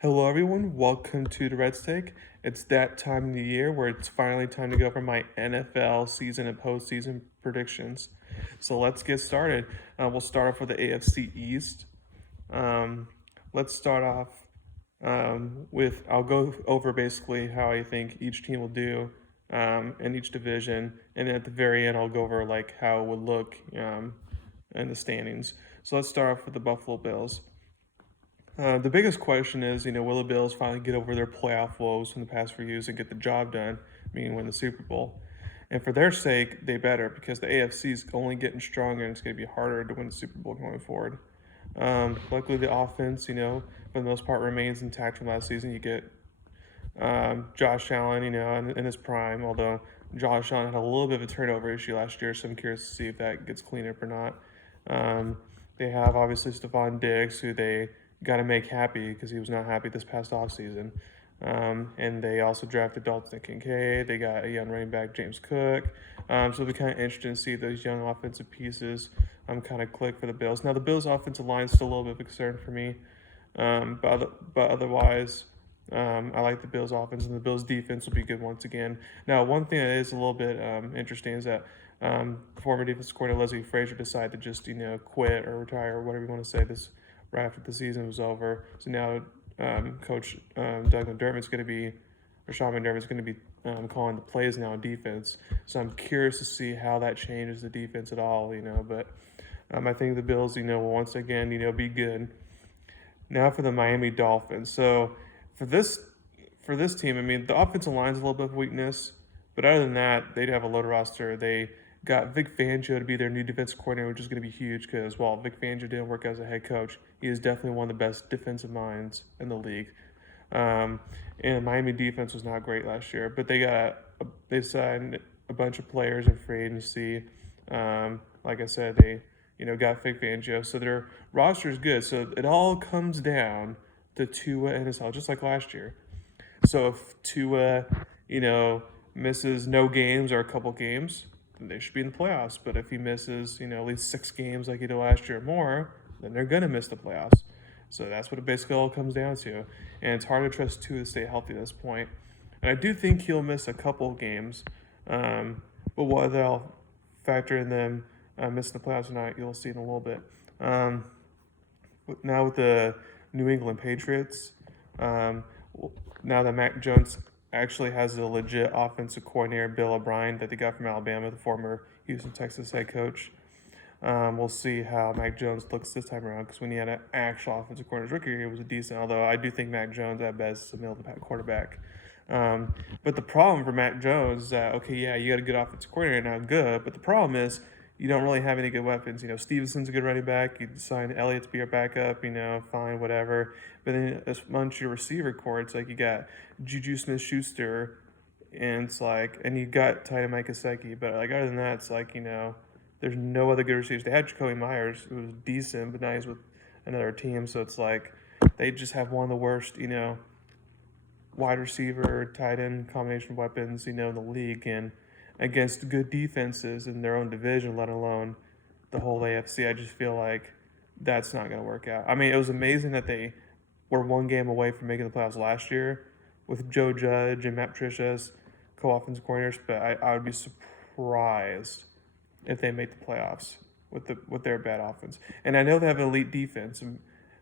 Hello, everyone. Welcome to Durrett's Take. It's that time of the year where it's finally time to go for my NFL season and postseason predictions. So let's get started. We'll start off with the AFC East. Um, let's start off with I'll go over basically how I think each team will do in each division, and then at the very end I'll go over like how it would look in the standings. So let's start off with the Buffalo Bills. The biggest question is, will the Bills finally get over their playoff woes from the past few years and get the job done, meaning win the Super Bowl? And for their sake, they better because the AFC is only getting stronger and it's going to be harder to win the Super Bowl going forward. Luckily, the offense, for the most part, remains intact from last season. You get Josh Allen, in his prime, although Josh Allen had a little bit of a turnover issue last year, so I'm curious to see if that gets cleaned up or not. They have obviously Stephon Diggs, who they got to make happy because he was not happy this past offseason. And they also drafted Dalton Kincaid. They got a young running back, James Cook. So it'll be kind of interesting to see those young offensive pieces kind of click for the Bills. Now, the Bills' offensive line is still a little bit of a concern for me. But otherwise, I like the Bills' offense, and the Bills' defense will be good once again. Now, one thing that is a little bit interesting is that former defensive coordinator Leslie Frazier decided to just quit or retire or whatever you want to say this right after the season was over. So now Coach Doug McDermott's going to be, or Sean McDermott's going to be calling the plays now on defense. So I'm curious to see how that changes the defense at all. But I think the Bills, will once again, be good. Now for the Miami Dolphins. So for this for this team, I mean, the offensive line is a little bit of weakness, but other than that, they'd have a loaded roster. They got Vic Fangio to be their new defensive coordinator, which is going to be huge because while Vic Fangio didn't work as a head coach, he is definitely one of the best defensive minds in the league. Um, and Miami defense was not great last year, but they signed a bunch of players in free agency. Like I said, they got Vic Fangio, so their roster is good. So it all comes down to Tua and his health, just like last year. So if Tua, misses no games or a couple games, then they should be in the playoffs. But if he misses, at least 6 games like he did last year or more, then they're gonna miss the playoffs. So that's what it basically all comes down to. And it's hard to trust Tua to stay healthy at this point. And I do think he'll miss a couple games. But whether they'll factor in them missing the playoffs or not, you'll see in a little bit. Now with the New England Patriots, um, now that Mac Jones actually has a legit offensive coordinator, Bill O'Brien, that they got from Alabama, the former Houston Texas head coach. We'll see how Mac Jones looks this time around because when he had an actual offensive coordinator rookie year, he was a decent. Although I do think Mac Jones at best is a middle of the pack quarterback. But the problem for Mac Jones is that okay, yeah, you got a good offensive coordinator now, good. But the problem is you don't really have any good weapons. Stevenson's a good running back. You sign Elliott to be your backup. Fine, whatever. But then as much as your receiver core, it's like you got Juju Smith-Schuster, and it's like, and you got tight end Mike Gesicki. But like other than that, it's like there's no other good receivers. They had Jacoby Myers, who was decent, but now he's with another team. So it's like they just have one of the worst, wide receiver, tight end combination weapons, in the league, and against good defenses in their own division, let alone the whole AFC. I just feel like that's not going to work out. I mean, it was amazing that they were one game away from making the playoffs last year with Joe Judge and Matt Patricia as co-offensive coordinators, but I would be surprised if they make the playoffs with their bad offense. And I know they have an elite defense,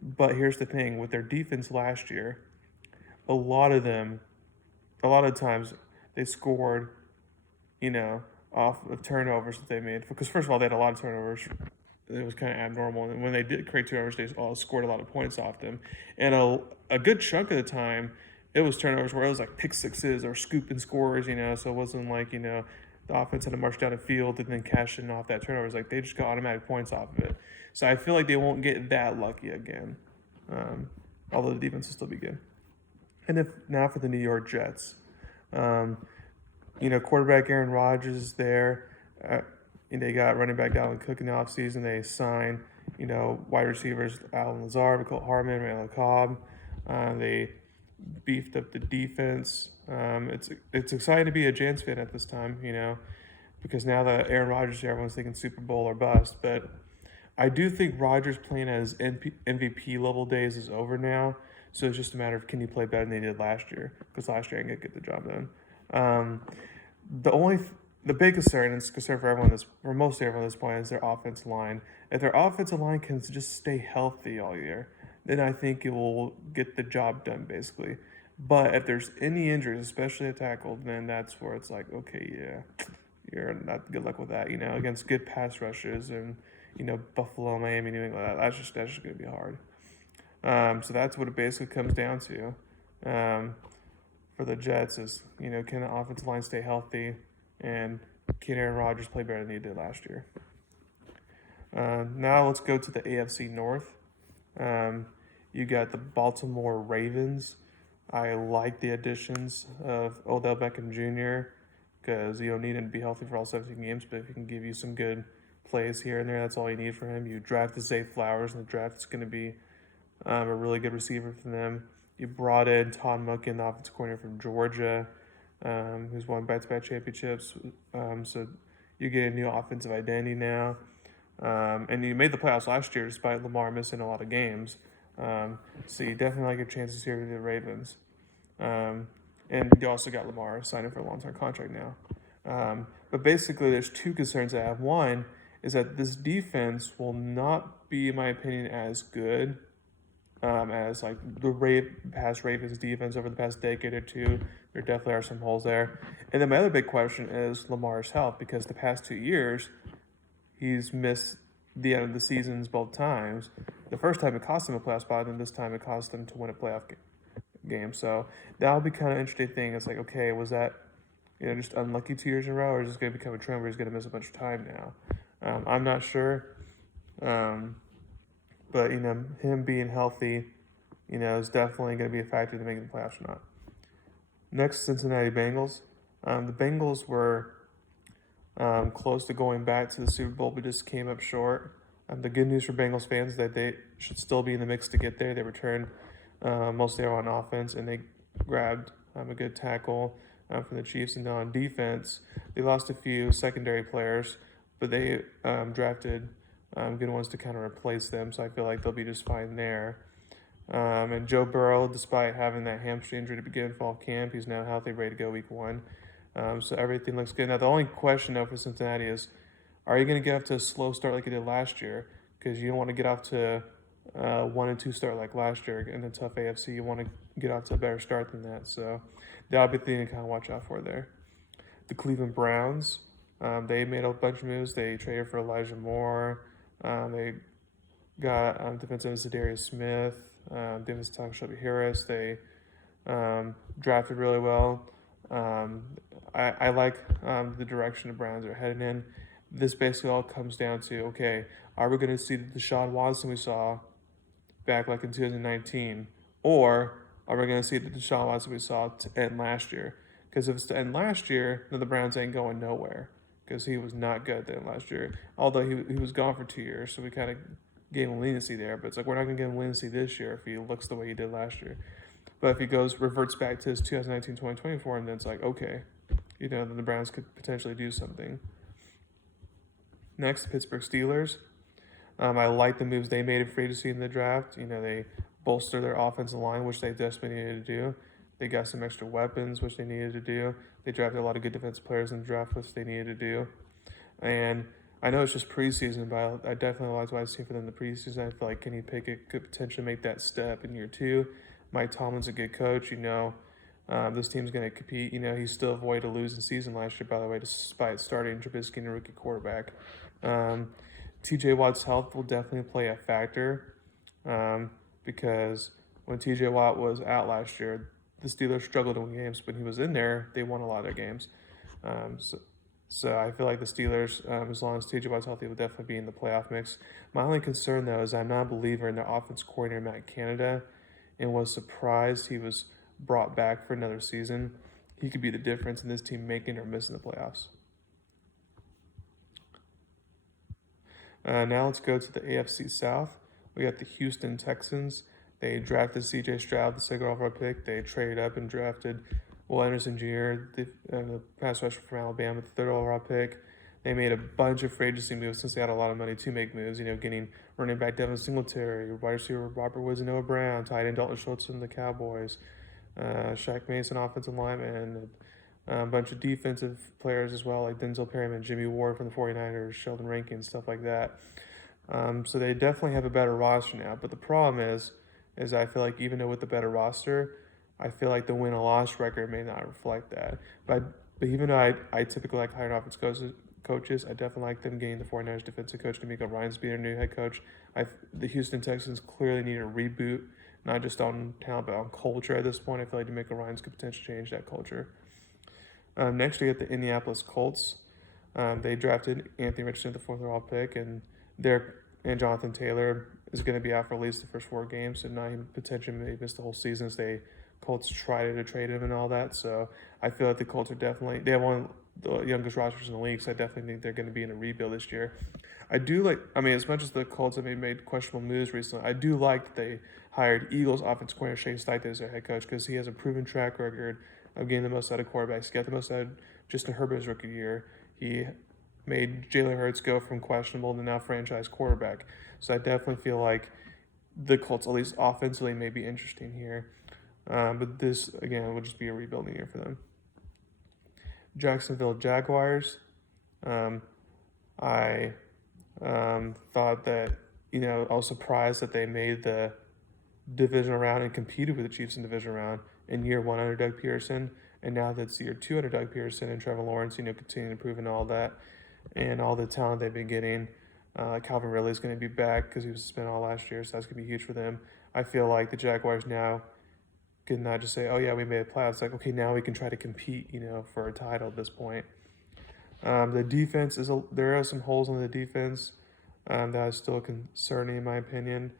but here's the thing: with their defense last year, a lot of times they scored, off of turnovers that they made. Because first of all, they had a lot of turnovers. It was kind of abnormal. And when they did create turnovers, they all scored a lot of points off them. And a good chunk of the time, it was turnovers where it was like pick sixes or scoop and scores, so it wasn't like, the offense had to march down the field and then cash in off that turnover. It's like they just got automatic points off of it. So I feel like they won't get that lucky again, although the defense will still be good. And if now for the New York Jets, quarterback Aaron Rodgers is there. And they got running back Dalvin Cook in the offseason. They signed, wide receivers Alan Lazard, Colt Harmon, Randall Cobb. They beefed up the defense. It's exciting to be a Jets fan at this time, because now that Aaron Rodgers is here, everyone's thinking Super Bowl or bust. But I do think Rodgers playing at his MVP level days is over now. So it's just a matter of can you play better than they did last year? Because last year I didn't get the job done. Um, the only the big concern, and it's a concern for everyone, for most everyone at this point, is their offensive line. If their offensive line can just stay healthy all year, then I think it will get the job done basically. But if there's any injuries, especially a tackle, then that's where it's like, okay, yeah, you're not good luck with that. Against good pass rushes and Buffalo, Miami, New England, that's just gonna be hard. So that's what it basically comes down to. For the Jets is, can the offensive line stay healthy, and can Aaron Rodgers play better than he did last year? Now let's go to the AFC North. You got the Baltimore Ravens. I like the additions of Odell Beckham Jr. because you don't need him to be healthy for all 17 games, but if he can give you some good plays here and there, that's all you need for him. You drafted Zay Flowers in the draft. It's going to be a really good receiver for them. You brought in Todd Monken, the offensive coordinator from Georgia, who's won back-to-back championships. So you get a new offensive identity now. And you made the playoffs last year despite Lamar missing a lot of games. So you definitely like your chances here with the Ravens. And you also got Lamar signing for a long-term contract now. But basically, there's two concerns I have. One is that this defense will not be, in my opinion, as good as like the past Ravens defense over the past decade or two. There definitely are some holes there. And then my other big question is Lamar's health, because the past 2 years he's missed the end of the seasons both times. The first time it cost him a playoff spot, and this time it cost him to win a playoff game. So that'll be kind of interesting thing. It's like, okay, was that just unlucky 2 years in a row, or is this going to become a trend where he's going to miss a bunch of time now? I'm not sure. But him being healthy, is definitely going to be a factor to making the playoffs or not. Next, Cincinnati Bengals. The Bengals were close to going back to the Super Bowl, but just came up short. The good news for Bengals fans is that they should still be in the mix to get there. They returned mostly on offense, and they grabbed a good tackle from the Chiefs. And on defense, they lost a few secondary players, but they drafted good ones to kind of replace them. So I feel like they'll be just fine there. And Joe Burrow, despite having that hamstring injury to begin fall camp, he's now healthy, ready to go week 1. So everything looks good. Now, the only question, though, for Cincinnati is, are you going to get off to a slow start like you did last year? Because you don't want to get off to 1-2 start like last year in the tough AFC. You want to get off to a better start than that. So that'll be the thing to kind of watch out for there. The Cleveland Browns, they made a bunch of moves. They traded for Elijah Moore. They got defensive Zadarius Smith, defensive tackle Shelby Harris. They drafted really well. I like the direction the Browns are heading in. This basically all comes down to, okay, are we going to see the Deshaun Watson we saw back like in 2019? Or are we going to see the Deshaun Watson we saw to end last year? Because if it's to end last year, then the Browns ain't going nowhere, because he was not good then last year. Although he was gone for 2 years, so we kind of gave him leniency there. But it's like, we're not going to give him leniency this year if he looks the way he did last year. But if he reverts back to his 2019-2020 form, then it's like, okay, then the Browns could potentially do something. Next, Pittsburgh Steelers. I like the moves they made in free agency in the draft. They bolstered their offensive line, which they desperately needed to do. They got some extra weapons, which they needed to do. They drafted a lot of good defensive players in the draft, which they needed to do. And I know it's just preseason, but I definitely like what I've seen for them in the preseason. I feel like Kenny Pickett could potentially make that step in year 2. Mike Tomlin's a good coach. This team's going to compete. He still avoided a losing season last year, by the way, despite starting Trubisky and a rookie quarterback. TJ Watt's health will definitely play a factor because when TJ Watt was out last year, the Steelers struggled to win games. When he was in there, they won a lot of their games. So I feel like the Steelers, as long as TJ Watt's healthy, will definitely be in the playoff mix. My only concern, though, is I'm not a believer in their offense coordinator, Matt Canada, and was surprised he was brought back for another season. He could be the difference in this team making or missing the playoffs. Now let's go to the AFC South. We got the Houston Texans. They drafted C.J. Stroud, the second overall pick. They traded up and drafted Will Anderson Jr., the pass rusher from Alabama, the third overall pick. They made a bunch of free agency moves since they had a lot of money to make moves. Getting running back Devin Singletary, wide receiver Robert Woods and Noah Brown, tight end Dalton Schultz from the Cowboys, Shaq Mason, offensive lineman, a bunch of defensive players as well, like Denzel Perryman, Jimmy Ward from the 49ers, Sheldon Rankins, stuff like that. So they definitely have a better roster now. But the problem is I feel like even though with the better roster, I feel like the win or loss record may not reflect that. But even though I typically like hiring offense coaches, I definitely like them getting the 49ers defensive coach D'Amico Ryans being their new head coach. The Houston Texans clearly need a reboot, not just on talent but on culture at this point. I feel like D'Amico Ryans could potentially change that culture. Next, we get the Indianapolis Colts. They drafted Anthony Richardson, the fourth overall pick, and Jonathan Taylor is going to be out for at least the first 4 games, and not even potentially maybe miss the whole season as Colts tried to trade him and all that. So I feel like the Colts they have one of the youngest rosters in the league, so I definitely think they're going to be in a rebuild this year. As much as the Colts have made questionable moves recently, I do like that they hired Eagles offensive coordinator Shane Steichen as their head coach because he has a proven track record of getting the most out of quarterbacks. He got the most out of Justin Herbert's rookie year. He made Jalen Hurts go from questionable to now franchise quarterback. So I definitely feel like the Colts, at least offensively, may be interesting here. But this, again, will just be a rebuilding year for them. Jacksonville Jaguars. I thought that, I was surprised that they made the divisional round and competed with the Chiefs in the divisional round in year 1 under Doug Peterson. And now that's year 2 under Doug Peterson and Trevor Lawrence, continuing to improve and all that. And all the talent they've been getting. Calvin Ridley is going to be back because he was suspended all last year, so that's going to be huge for them. I feel like the Jaguars now can not just say, oh, yeah, we made a playoffs. It's like, okay, now we can try to compete, for a title at this point. The defense there are some holes in the defense that is still concerning in my opinion.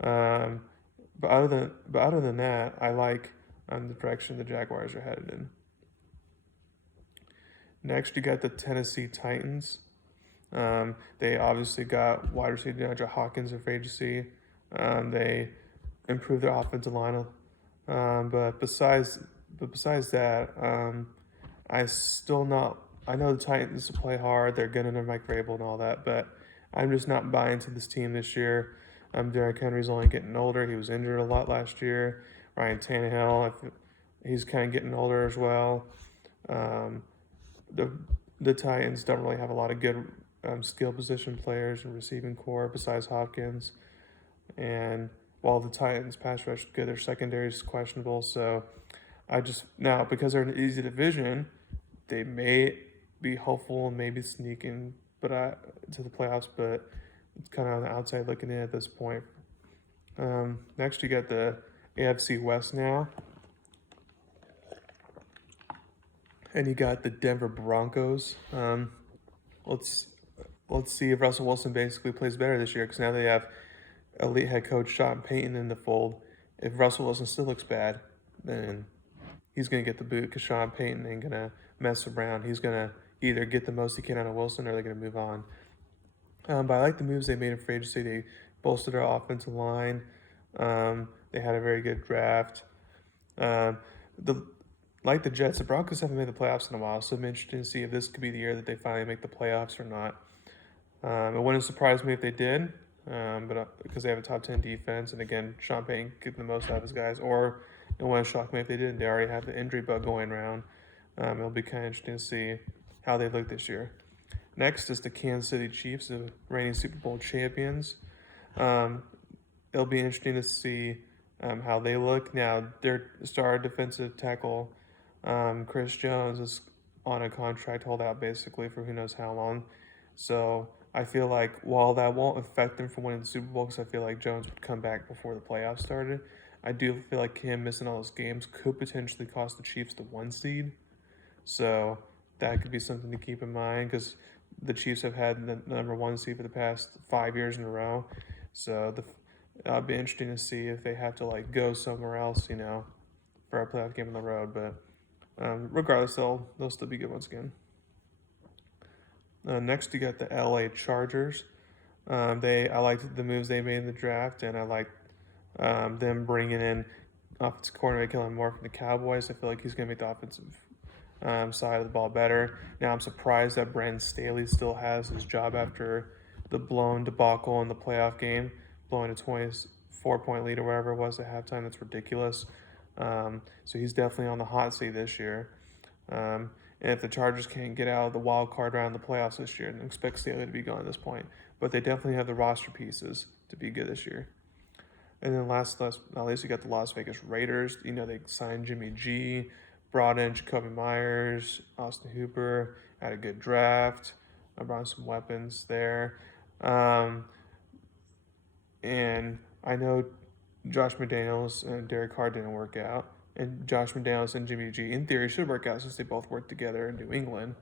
But other than that, I like the direction the Jaguars are headed in. Next, you got the Tennessee Titans. They obviously got wide receiver DeAndre Hopkins in free agency. They improved their offensive line, but besides that, I know the Titans play hard. They're good under Mike Vrabel and all that, but I'm just not buying into this team this year. Derrick Henry's only getting older. He was injured a lot last year. Ryan Tannehill, he's kind of getting older as well. The Titans don't really have a lot of good skill position players and receiving core besides Hopkins. And while the Titans pass rush is good, their secondary is questionable. So now because they're in an easy division, they may be hopeful and maybe sneaking to the playoffs, but it's kind of on the outside looking in at this point. Next, you got the AFC West now. And you got the Denver Broncos. Let's see if Russell Wilson basically plays better this year because now they have elite head coach Sean Payton in the fold. If Russell Wilson still looks bad, then he's going to get the boot because Sean Payton ain't going to mess around. He's going to either get the most he can out of Wilson or they're going to move on. But I like the moves they made in free agency. They bolstered their offensive line. They had a very good draft. Like the Jets, the Broncos haven't made the playoffs in a while, so I'm interested to see if this could be the year that they finally make the playoffs or not. It wouldn't surprise me if they did, but because they have a top 10 defense, and again, Sean Payton getting the most out of his guys, or it wouldn't shock me if they didn't. They already have the injury bug going around. It'll be kind of interesting to see how they look this year. Next is the Kansas City Chiefs, the reigning Super Bowl champions. It'll be interesting to see how they look. Now, their star defensive tackle, Chris Jones, is on a contract holdout basically for who knows how long. So I feel like while that won't affect them from winning the Super Bowl, because I feel like Jones would come back before the playoffs started, I do feel like him missing all those games could potentially cost the Chiefs the 1 seed. So that could be something to keep in mind because the Chiefs have had the number 1 seed for the past 5 years in a row. So it'll be interesting to see if they have to go somewhere else, for a playoff game on the road. But regardless, they'll still be good once again. Next, you got the LA Chargers. I liked the moves they made in the draft, and I liked them bringing in offensive coordinator Kellen Moore from the Cowboys. I feel like he's going to make the offensive side of the ball better. Now I'm surprised that Brandon Staley still has his job after the blown debacle in the playoff game, blowing a 24-point lead or whatever it was at halftime. That's ridiculous. So he's definitely on the hot seat this year. And if the Chargers can't get out of the wild card round in the playoffs this year, then expect Staley to be gone at this point. But they definitely have the roster pieces to be good this year. And then last not least, you got the Las Vegas Raiders. They signed Jimmy G, brought in Jacoby Myers, Austin Hooper, had a good draft. I brought some weapons there. And I know Josh McDaniels and Derek Carr didn't work out. And Josh McDaniels and Jimmy G, in theory, should work out since they both worked together in New England.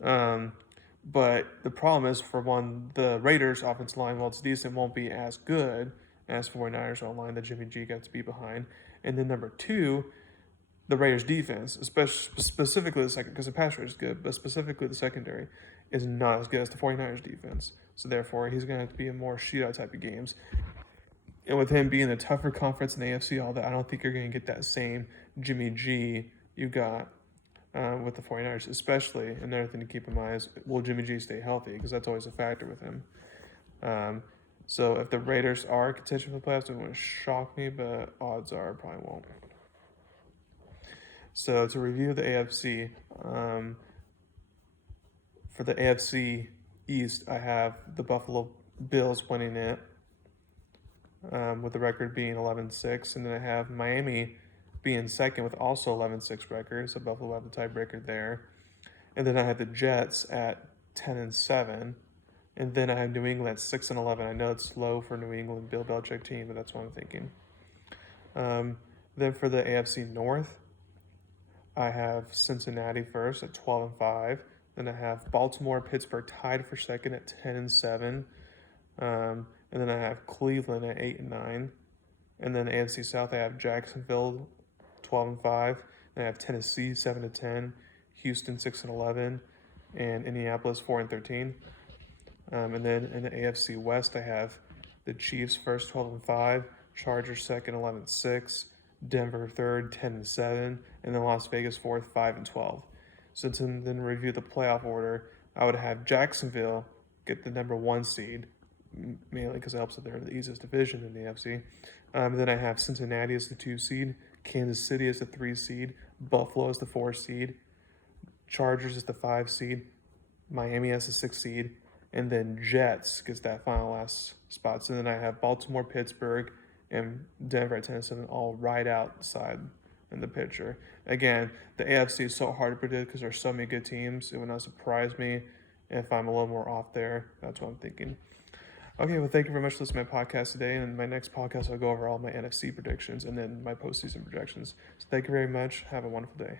But the problem is, for one, the Raiders' offensive line, while it's decent, won't be as good as 49ers O-line that Jimmy G got to be behind. And then number two, the Raiders' defense, especially specifically the second, because the pass rush is good, but specifically the secondary is not as good as the 49ers' defense. So therefore, he's going to have to be in more shootout type of games. And with him being a tougher conference in the AFC, all that, I don't think you're going to get that same Jimmy G you got with the 49ers, especially. Another thing to keep in mind is, will Jimmy G stay healthy? Because that's always a factor with him. So if the Raiders are in contention for the playoffs, it wouldn't shock me, but odds are it probably won't. So to review the AFC, for the AFC East, I have the Buffalo Bills winning it with the record being 11-6, and then I have Miami being second with also 11-6 record, so Buffalo have the tiebreaker there. And then I have the Jets at 10-7, and then I have New England at 6-11. I know it's low for New England, Bill Belichick team, but that's what I'm thinking. Then for the AFC North, I have Cincinnati first at 12-5. Then I have Baltimore, Pittsburgh tied for second at 10-7. And then I have Cleveland at 8-9. And then AFC South, I have Jacksonville 12-5. Then I have Tennessee 7-10, Houston 6-11, and Indianapolis 4-13. And then in the AFC West, I have the Chiefs first 12-5, Chargers second 11-6, Denver third 10-7, and then Las Vegas fourth 5-12. So to then review the playoff order, I would have Jacksonville get the number 1 seed, mainly because it helps that they're in the easiest division in the AFC. Then I have Cincinnati as the 2 seed, Kansas City as the 3 seed, Buffalo as the 4 seed, Chargers as the 5 seed, Miami as the 6 seed, and then Jets gets that final last spot. So then I have Baltimore, Pittsburgh, and Denver at 10-7 all right outside in the picture. Again, the AFC is so hard to predict because there's so many good teams. It would not surprise me if I'm a little more off there. That's what I'm thinking. Okay, well, thank you very much for listening to my podcast today. And in my next podcast, I'll go over all my NFC predictions and then my postseason projections. So thank you very much. Have a wonderful day.